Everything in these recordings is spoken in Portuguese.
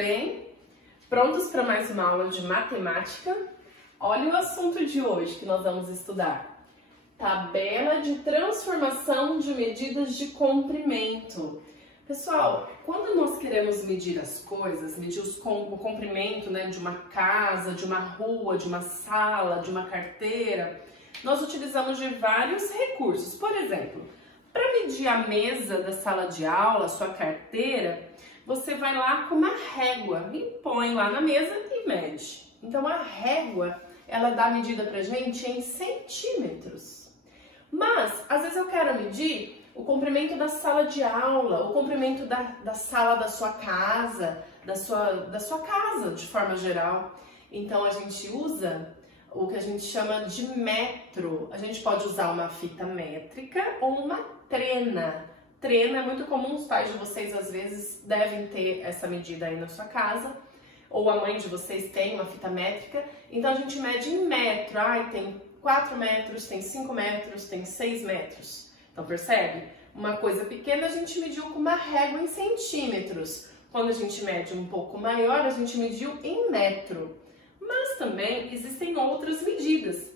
bem? Prontos para mais uma aula de matemática? Olha o assunto de hoje que nós vamos estudar. Tabela de transformação de medidas de comprimento. Pessoal, quando nós queremos medir as coisas, medir o comprimento, né, de uma casa, de uma rua, de uma sala, de uma carteira, nós utilizamos de vários recursos. Por exemplo, para medir a mesa da sala de aula, a sua carteira, você vai lá com uma régua e põe lá na mesa e mede. Então a régua, ela dá a medida pra gente em centímetros. Mas, às vezes eu quero medir o comprimento da sala de aula, o comprimento da sala da sua casa, da sua casa de forma geral. Então a gente usa o que a gente chama de metro. A gente pode usar uma fita métrica ou uma trena. Trena é muito comum, os pais de vocês às vezes devem ter essa medida aí na sua casa, ou a mãe de vocês tem uma fita métrica. Então a gente mede em metro. Tem 4 metros, tem 5 metros, tem 6 metros. Então percebe? Uma coisa pequena a gente mediu com uma régua em centímetros. Quando a gente mede um pouco maior, a gente mediu em metro. Mas também existem outras medidas.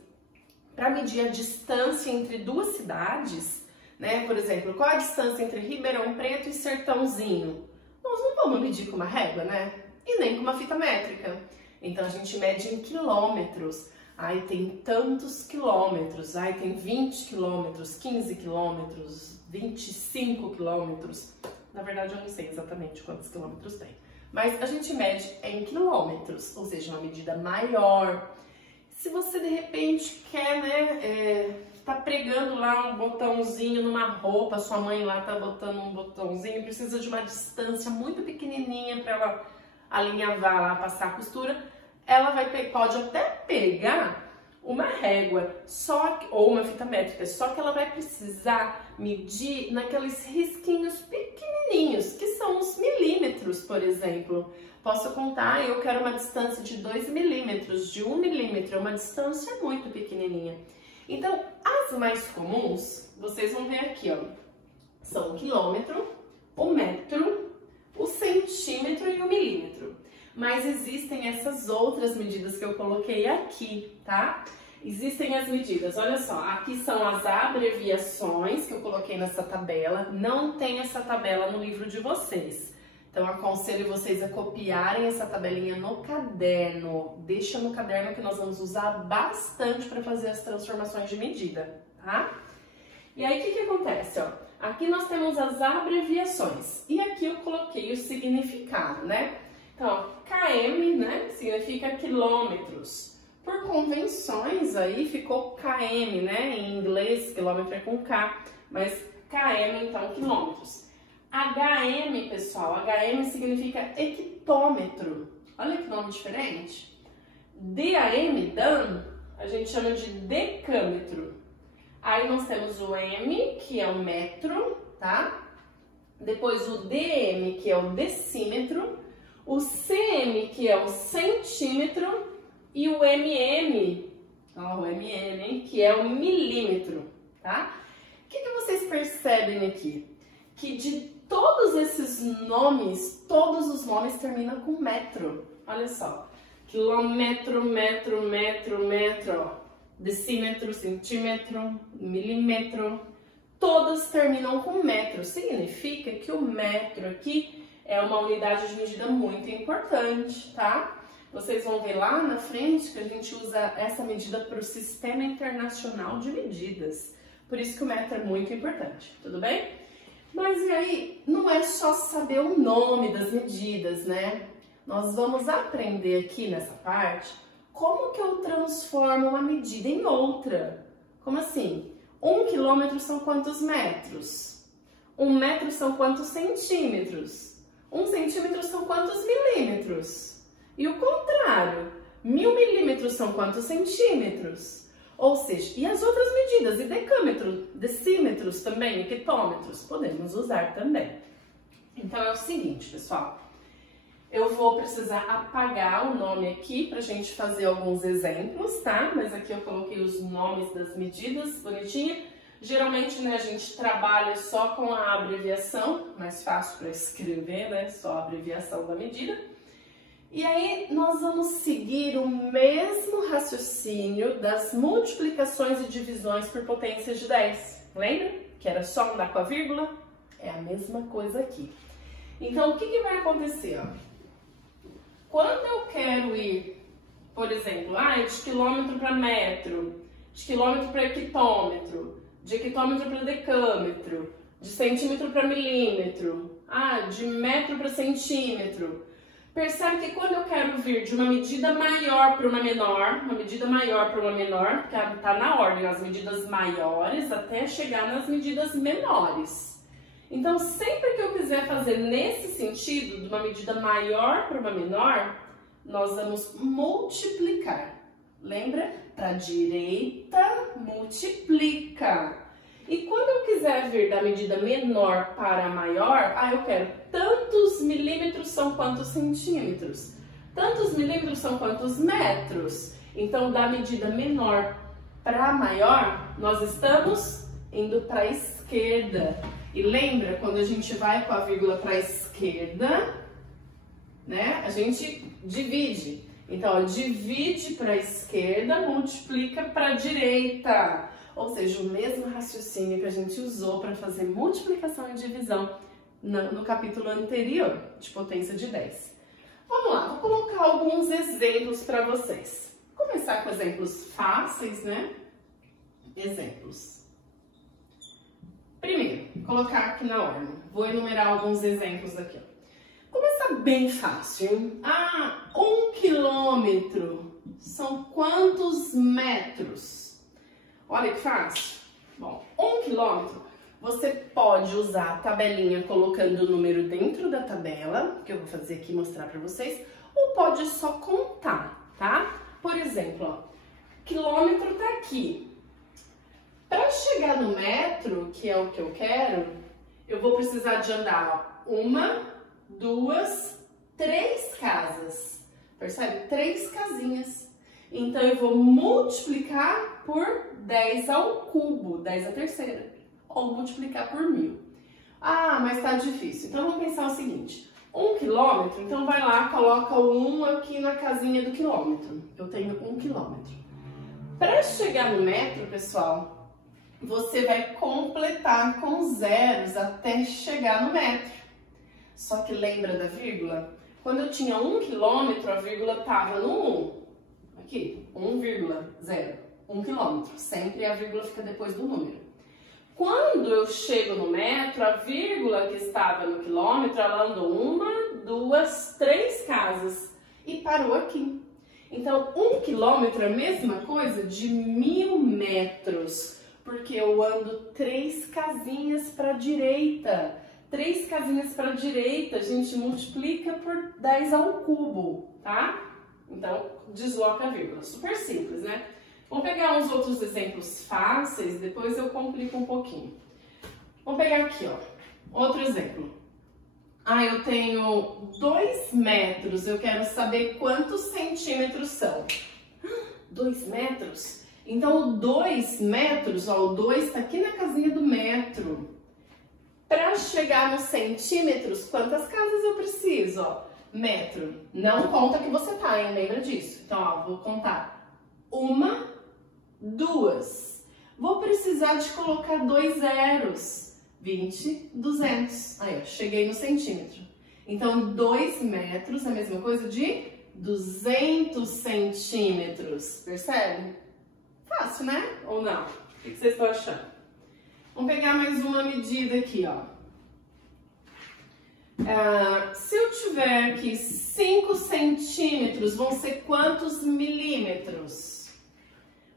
Para medir a distância entre duas cidades, né? Por exemplo, qual a distância entre Ribeirão Preto e Sertãozinho? Nós não vamos medir com uma régua, né? E nem com uma fita métrica. Então a gente mede em quilômetros. Tem tantos quilômetros, tem 20 quilômetros, 15 quilômetros, 25 quilômetros. Na verdade eu não sei exatamente quantos quilômetros tem. Mas a gente mede em quilômetros, ou seja, uma medida maior. Se você de repente quer, tá pregando lá um botãozinho numa roupa, sua mãe lá tá botando um botãozinho, precisa de uma distância muito pequenininha para ela alinhavar lá, passar a costura, ela pode até pegar uma régua ou uma fita métrica, só que ela vai precisar medir naqueles risquinhos pequenininhos, que são os milímetros, por exemplo. Posso contar, eu quero uma distância de 2 milímetros, de 1 milímetro, é uma distância muito pequenininha. Então, as mais comuns, vocês vão ver aqui, ó, são o quilômetro, o metro, o centímetro e o milímetro. Mas existem essas outras medidas que eu coloquei aqui, tá? Existem as medidas, olha só, aqui são as abreviações que eu coloquei nessa tabela. Não tem essa tabela no livro de vocês. Então, aconselho vocês a copiarem essa tabelinha no caderno. Deixa no caderno que nós vamos usar bastante para fazer as transformações de medida, tá? E aí, o que acontece, ó? Aqui nós temos as abreviações. E aqui eu coloquei o significado, né? Então, ó, km, né, significa quilômetros. Por convenções aí ficou km, né? Em inglês, quilômetro é com K, mas km, então, quilômetros. HM, pessoal, HM significa hectômetro. Olha que nome diferente. DAM, Dan, a gente chama de decâmetro. Aí nós temos o M, que é o metro, tá? Depois o DM, que é o decímetro. O CM, que é o centímetro. E o MM, o MM, que é o milímetro, tá? O que vocês percebem aqui? Que de todos esses nomes, todos os nomes terminam com metro. Olha só, quilômetro, metro, metro, metro, ó. Decímetro, centímetro, milímetro, todos terminam com metro. Significa que o metro aqui é uma unidade de medida muito importante, tá? Vocês vão ver lá na frente que a gente usa essa medida para o Sistema Internacional de Medidas. Por isso que o metro é muito importante, tudo bem? Mas e aí, não é só saber o nome das medidas, né? Nós vamos aprender aqui nessa parte como que eu transformo uma medida em outra. Como assim? 1 quilômetro são quantos metros? 1 metro são quantos centímetros? 1 centímetro são quantos milímetros? E o contrário, 1000 milímetros são quantos centímetros? Ou seja, e as outras medidas, e decâmetro, decímetros também, hectômetros, podemos usar também. Então é o seguinte, pessoal, eu vou precisar apagar o nome aqui pra gente fazer alguns exemplos, tá? Mas aqui eu coloquei os nomes das medidas, bonitinho. Geralmente, né, a gente trabalha só com a abreviação, mais fácil para escrever, né, só a abreviação da medida. E aí nós vamos seguir o mesmo raciocínio das multiplicações e divisões por potência de 10. Lembra? Que era só andar com a vírgula? É a mesma coisa aqui. Então, o que vai acontecer? Ó? Quando eu quero ir, por exemplo, de quilômetro para metro, de quilômetro para hectômetro, de hectômetro para decâmetro, de centímetro para milímetro, de metro para centímetro. Percebe que quando eu quero vir de uma medida maior para uma menor, que está na ordem, as medidas maiores até chegar nas medidas menores. Então, sempre que eu quiser fazer nesse sentido, de uma medida maior para uma menor, nós vamos multiplicar. Lembra? Para a direita, multiplica. E quando eu quiser vir da medida menor para a maior, eu quero tantos milímetros são quantos centímetros? Tantos milímetros são quantos metros? Então, da medida menor para a maior, nós estamos indo para a esquerda. E lembra, quando a gente vai com a vírgula para a esquerda, né? A gente divide. Então, divide para a esquerda, multiplica para a direita. Ou seja, o mesmo raciocínio que a gente usou para fazer multiplicação e divisão no capítulo anterior, de potência de 10. Vamos lá, vou colocar alguns exemplos para vocês. Vou começar com exemplos fáceis, né? Exemplos. Primeiro, colocar aqui na ordem. Vou enumerar alguns exemplos aqui. Começa bem fácil. 1 quilômetro são quantos metros? Olha que fácil. Bom, 1 quilômetro, você pode usar a tabelinha colocando o número dentro da tabela, que eu vou fazer aqui e mostrar para vocês, ou pode só contar, tá? Por exemplo, quilômetro tá aqui. Para chegar no metro, que é o que eu quero, eu vou precisar de andar 1, 2, 3 casas. Percebe? 3 casinhas. Então, eu vou multiplicar por 10 ao cubo, 10 à terceira. Ou multiplicar por 1000. Mas tá difícil. Então, vamos pensar o seguinte. 1 quilômetro, então vai lá, coloca o 1 aqui na casinha do quilômetro. Eu tenho 1 quilômetro. Para chegar no metro, pessoal, você vai completar com zeros até chegar no metro. Só que lembra da vírgula? Quando eu tinha 1 quilômetro, a vírgula estava no 1. Aqui, 1,0. 1 quilômetro. Sempre a vírgula fica depois do número. Quando eu chego no metro, a vírgula que estava no quilômetro, ela andou 1, 2, 3 casas e parou aqui. Então, 1 quilômetro é a mesma coisa de 1000 metros. Porque eu ando 3 casinhas para a direita. 3 casinhas para a direita, a gente multiplica por 10 ao cubo, tá? Então, desloca a vírgula. Super simples, né? Vamos pegar uns outros exemplos fáceis, depois eu complico um pouquinho. Vamos pegar aqui, ó. Outro exemplo. Eu tenho 2 metros, eu quero saber quantos centímetros são. 2 metros? Então, o 2 metros, ó, o 2 está aqui na casinha do metro. Para chegar nos centímetros, quantas casas eu preciso? Ó, metro. Não conta que você tá, hein? Lembra disso? Então, ó, vou contar. 1, 2. Vou precisar de colocar 2 zeros. 20, 200. Aí, ó, cheguei no centímetro. Então, 2 metros é a mesma coisa de 200 centímetros. Percebe? Fácil, né? Ou não? O que vocês estão achando? Vamos pegar mais uma medida aqui, ó. Se eu tiver aqui 5 centímetros, vão ser quantos milímetros?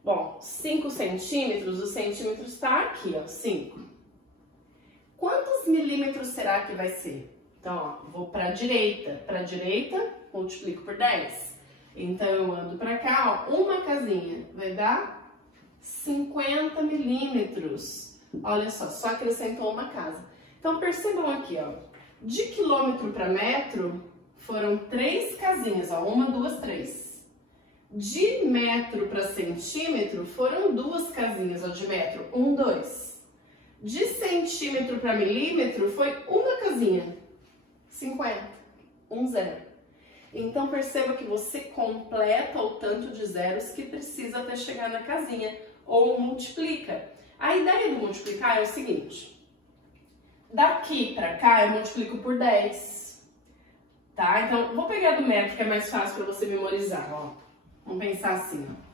Bom, 5 centímetros, o centímetro está aqui, ó, 5. Quantos milímetros será que vai ser? Então, ó, vou para a direita. Para a direita, multiplico por 10. Então, eu ando para cá, ó, uma casinha, vai dar 50 milímetros. Olha só acrescentou uma casa. Então, percebam aqui, ó, de quilômetro para metro, foram 3 casinhas, ó, 1, 2, 3. De metro para centímetro, foram 2 casinhas, ó, de metro, 1, 2. De centímetro para milímetro, foi uma casinha, 50, 1, 0. Então perceba que você completa o tanto de zeros que precisa até chegar na casinha, ou multiplica. A ideia do multiplicar é o seguinte: daqui para cá eu multiplico por 10, tá? Então vou pegar do metro que é mais fácil para você memorizar, ó. Vamos pensar assim, ó.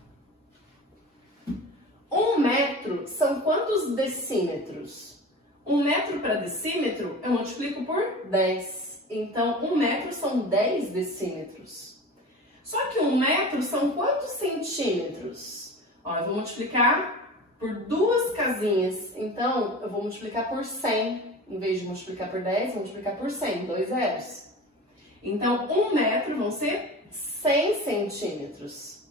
1 metro são quantos decímetros? 1 metro para decímetro eu multiplico por 10. Então, 1 metro são 10 decímetros. Só que 1 metro são quantos centímetros? Ó, eu vou multiplicar por 2 casinhas. Então, eu vou multiplicar por 100. Em vez de multiplicar por 10, vou multiplicar por 100, 2 zeros. Então, 1 metro vão ser 100 centímetros.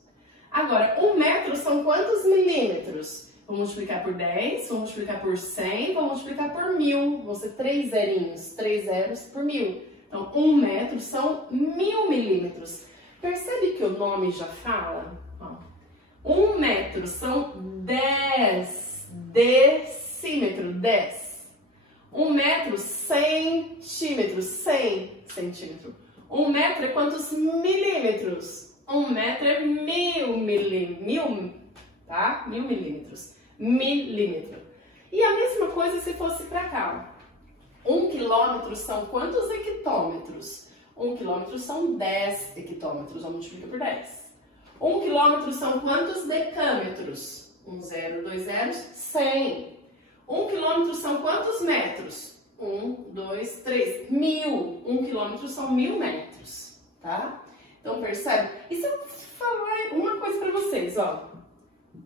Agora, 1 metro são quantos milímetros? Vou multiplicar por 10, vou multiplicar por 100, vou multiplicar por 1000. Vão ser 3 zerinhos, 3 zeros por 1000. Então, 1 metro são 1000 milímetros. Percebe que o nome já fala? Ó, 1 metro são 10 decímetros, 10. 1 metro, centímetros, 100 centímetros. 1 metro é quantos milímetros? 1 metro é 1000 milímetros, tá? 1000 milímetros. Milímetro. E a mesma coisa se fosse para cá. 1 quilômetro são quantos hectômetros? 1 quilômetro são 10 hectômetros. Vamos multiplicar por 10. 1 quilômetro são quantos decâmetros? 1 zero, 2 zeros, 100. 1 quilômetro são quantos metros? 1, 2, 3, 1000. 1 quilômetro são 1000 metros, tá? Então, percebe? E se eu falar uma coisa para vocês, ó.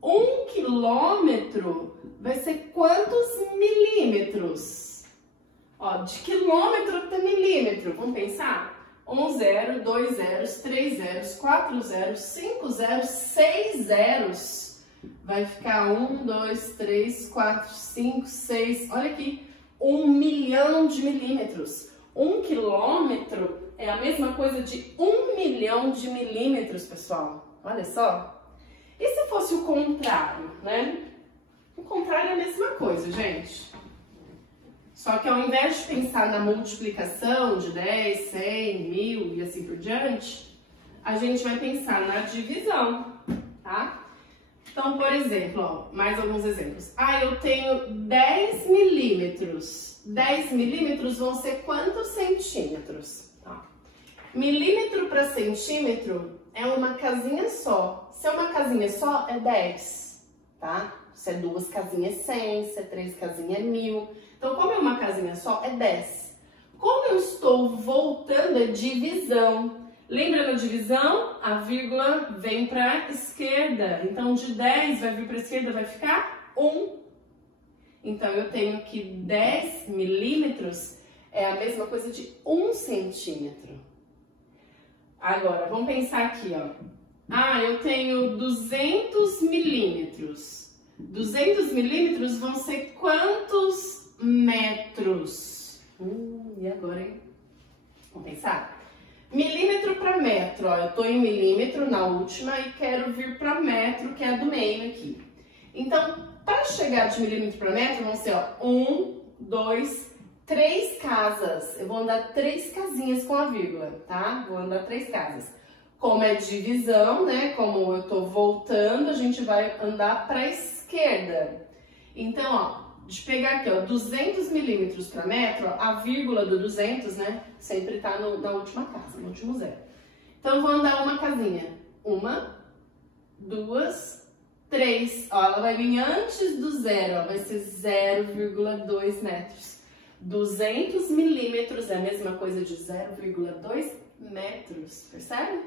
1 quilômetro vai ser quantos milímetros? Ó, de quilômetro até milímetro, vamos pensar? 1 zero, 2 zeros, 3 zeros, 4 zeros, 5 zeros, 6 zeros. Vai ficar 1, 2, 3, 4, 5, 6, olha aqui, 1 milhão de milímetros. 1 quilômetro é a mesma coisa de 1 milhão de milímetros, pessoal. Olha só. E se fosse o contrário, né? O contrário é a mesma coisa, gente. Só que ao invés de pensar na multiplicação de 10, 100, 1000 e assim por diante, a gente vai pensar na divisão, tá? Então, por exemplo, ó, mais alguns exemplos. Ah, eu tenho 10 milímetros. 10 milímetros vão ser quantos centímetros? Tá. Milímetro para centímetro é uma casinha só. Se é uma casinha só, é 10, tá? Se é 2 casinhas, 100. Se é 3 casinhas, é 1000. Então, como é uma casinha só, é 10. Como eu estou voltando, é divisão. Lembra da divisão? A vírgula vem para a esquerda. Então, de 10 vai vir para a esquerda, vai ficar 1. Então, eu tenho que 10 milímetros é a mesma coisa de 1 centímetro. Agora, vamos pensar aqui, ó. Ah, eu tenho 200 milímetros. 200 milímetros vão ser quantos metros? E agora, hein? Vamos pensar? Milímetro para metro, ó, eu tô em milímetro na última e quero vir para metro, que é a do meio aqui. Então, para chegar de milímetro para metro, vão ser, ó, 1, 2, 3 casas. Eu vou andar 3 casinhas com a vírgula, tá? Vou andar 3 casas. Como é divisão, né? Como eu tô voltando, a gente vai andar para a esquerda. Então, ó, de pegar aqui, ó, 200 milímetros para metro, ó, a vírgula do 200, né, sempre tá na última casa, no último zero. Então, eu vou andar uma casinha. 1, 2, 3. Ó, ela vai vir antes do zero, ó, vai ser 0,2 metros. 200 milímetros é a mesma coisa de 0,2 metros, percebe?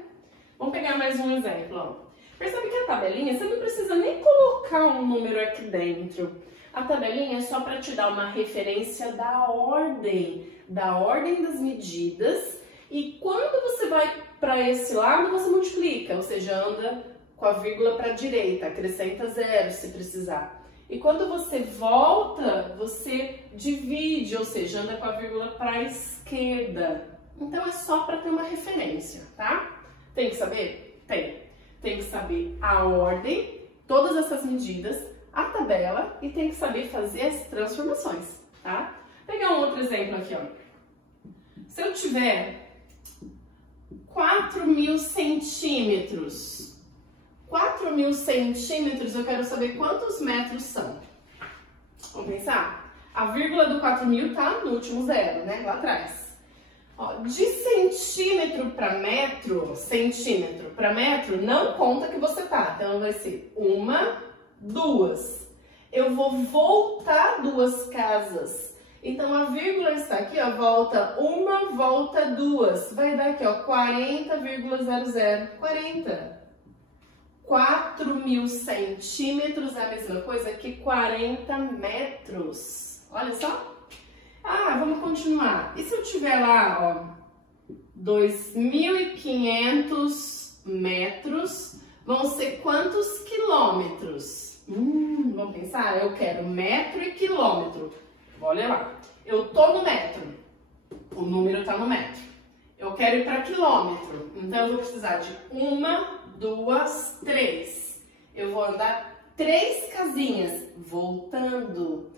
Vamos pegar mais um exemplo, ó. Percebe que a tabelinha, você não precisa nem colocar um número aqui dentro. A tabelinha é só para te dar uma referência da ordem das medidas. E quando você vai para esse lado, você multiplica, ou seja, anda com a vírgula para a direita, acrescenta 0 se precisar. E quando você volta, você divide, ou seja, anda com a vírgula para a esquerda. Então é só para ter uma referência, tá? Tem que saber? Tem. Tem que saber a ordem, todas essas medidas, a tabela e tem que saber fazer as transformações, tá? Vou pegar um outro exemplo aqui, ó. Se eu tiver 4.000 centímetros. 4.000 centímetros, eu quero saber quantos metros são. Vamos pensar? A vírgula do 4.000 tá no último zero, né? Lá atrás. Ó, de centímetro para metro, não conta que você tá. Então, vai ser 1, 2. Eu vou voltar 2 casas. Então, a vírgula está aqui, ó, volta 1, volta 2. Vai dar aqui, ó, 40,00. 40. 4.000 centímetros é a mesma coisa que 40 metros. Olha só. Ah, vamos continuar. E se eu tiver lá, ó, 2.500 metros, vão ser quantos quilômetros? Vamos pensar? Eu quero metro e quilômetro. Olha lá. Eu tô no metro. O número tá no metro. Eu quero ir para quilômetro. Então, eu vou precisar de 1, 2, 3. Eu vou andar 3 casinhas, voltando.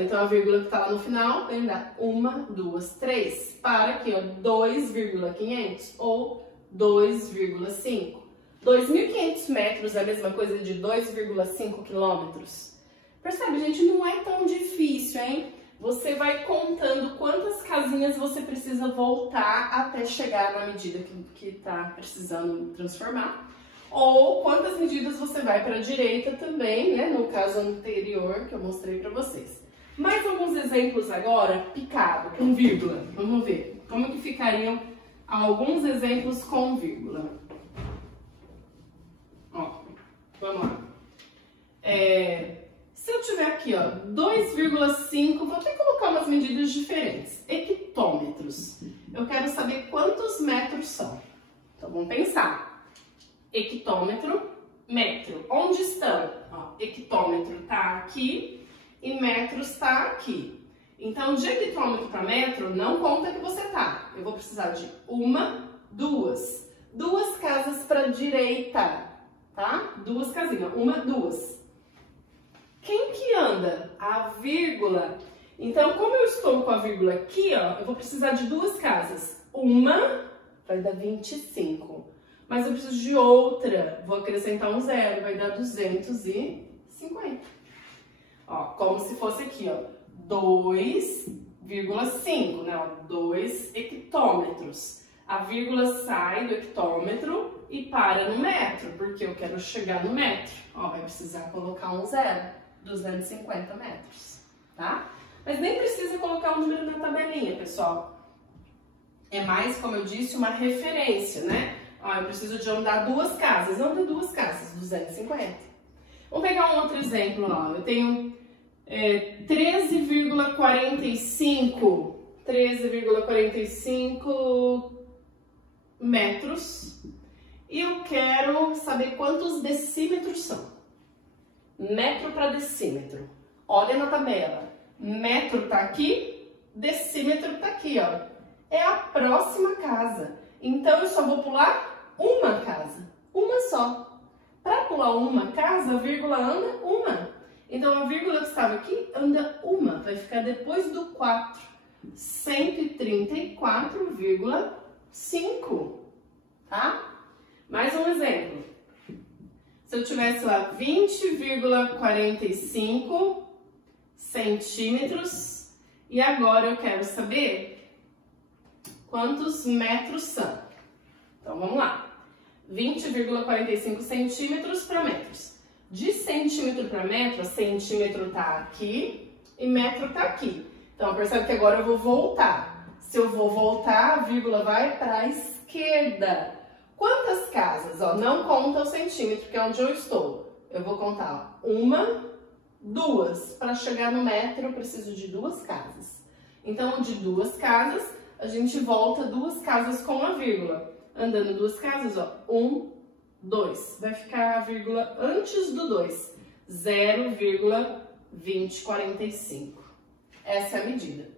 Então a vírgula que tá lá no final vai dar 1, 2, 3. Para aqui, ó, 2,500 ou 2,5. 2.500 metros é a mesma coisa de 2,5 quilômetros. Percebe, gente? Não é tão difícil, hein? Você vai contando quantas casinhas você precisa voltar até chegar na medida que está precisando transformar. Ou quantas medidas você vai para a direita também, né? No caso anterior que eu mostrei para vocês. Mais alguns exemplos agora, picado, com vírgula. Vamos ver como que ficariam alguns exemplos com vírgula. Ó, vamos lá. Se eu tiver aqui, ó, 2,5, vou até colocar umas medidas diferentes. Hectômetros. Eu quero saber quantos metros são. Então, vamos pensar. Hectômetro, metro. Onde estão? Ó, hectômetro tá aqui e metros tá aqui. Então, de hectômetro para metro, não conta que você tá. Eu vou precisar de 1, 2. 2 casas para direita, tá? 2 casinhas. 1, 2. Quem que anda? A vírgula. Então, como eu estou com a vírgula aqui, ó, eu vou precisar de 2 casas. Uma vai dar 25. Mas eu preciso de outra. Vou acrescentar um zero, vai dar 250. Ó, como se fosse aqui, ó, 2,5, né? 2 hectômetros. A vírgula sai do hectômetro e para no metro, porque eu quero chegar no metro. Ó, vai precisar colocar um zero. 250 metros, tá? Mas nem precisa colocar um número na tabelinha, pessoal. É mais, como eu disse, uma referência, né? Ó, eu preciso de andar 2 casas. Anda 2 casas, 250. Vamos pegar um outro exemplo lá. Eu tenho 13,45 metros e eu quero saber quantos decímetros são. Metro para decímetro. Olha na tabela. Metro tá aqui, decímetro tá aqui, ó. É a próxima casa. Então, eu só vou pular uma casa. Uma só. Para pular uma casa, a vírgula anda uma. Então, a vírgula que estava aqui anda uma. Vai ficar depois do 4. 134,5. Tá? Mais um exemplo. Se eu tivesse lá 20,45 centímetros e agora eu quero saber quantos metros são. Então, vamos lá. 20,45 centímetros para metros. De centímetro para metro, centímetro tá aqui e metro tá aqui. Então, percebe que agora eu vou voltar. Se eu vou voltar, a vírgula vai para a esquerda. Quantas casas? Ó, não conta o centímetro, que é onde eu estou. Eu vou contar 1, 2. Para chegar no metro, eu preciso de 2 casas. Então, de 2 casas, a gente volta 2 casas com a vírgula. Andando 2 casas, ó, 1, 2. Vai ficar a vírgula antes do 2. 0,2045. Essa é a medida.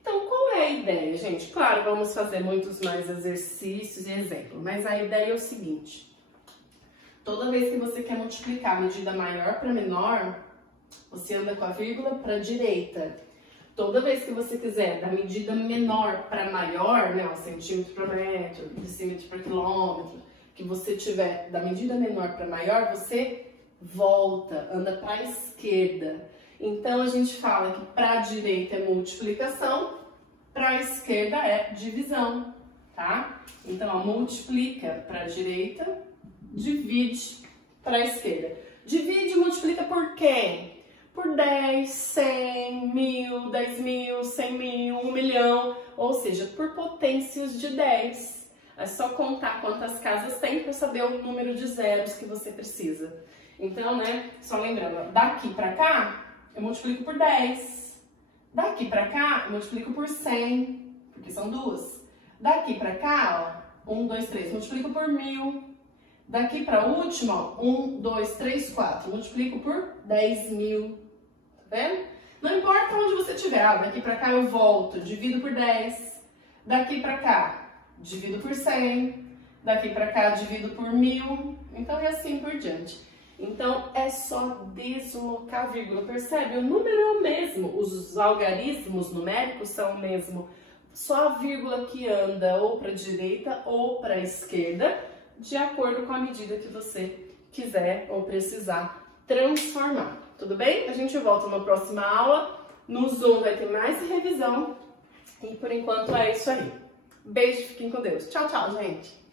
Então, qual é a ideia, gente? Claro, vamos fazer muitos mais exercícios e exemplos, mas a ideia é o seguinte. Toda vez que você quer multiplicar a medida maior para menor, você anda com a vírgula para a direita. Toda vez que você quiser da medida menor para maior, né, ó, centímetro por metro, decímetro por quilômetro, que você tiver da medida menor para maior, você volta, anda para a esquerda. Então a gente fala que para a direita é multiplicação, para a esquerda é divisão, tá? Então, ó, multiplica para a direita, divide para a esquerda. Divide e multiplica por quem? Por 10, 100, 1000, 10.000, 100.000, 1 milhão, ou seja, por potências de 10. É só contar quantas casas tem para saber o número de zeros que você precisa. Então, né, só lembrando, daqui para cá, eu multiplico por 10. Daqui para cá, eu multiplico por 100, porque são duas. Daqui para cá, ó, 1, 2, 3, multiplico por 1000. Daqui para a última, ó, 1, 2, 3, 4, multiplico por 10.000. Tá vendo? Não importa onde você estiver, daqui para cá eu volto, divido por 10. Daqui para cá, divido por 100. Daqui para cá, divido por 1000. Então, e assim por diante. Então, é só deslocar a vírgula, percebe? O número é o mesmo, os algarismos numéricos são o mesmo. Só a vírgula que anda ou para a direita ou para a esquerda, de acordo com a medida que você quiser ou precisar transformar. Tudo bem? A gente volta na próxima aula. No Zoom vai ter mais revisão. E por enquanto é isso aí. Beijo, fiquem com Deus. Tchau, tchau, gente!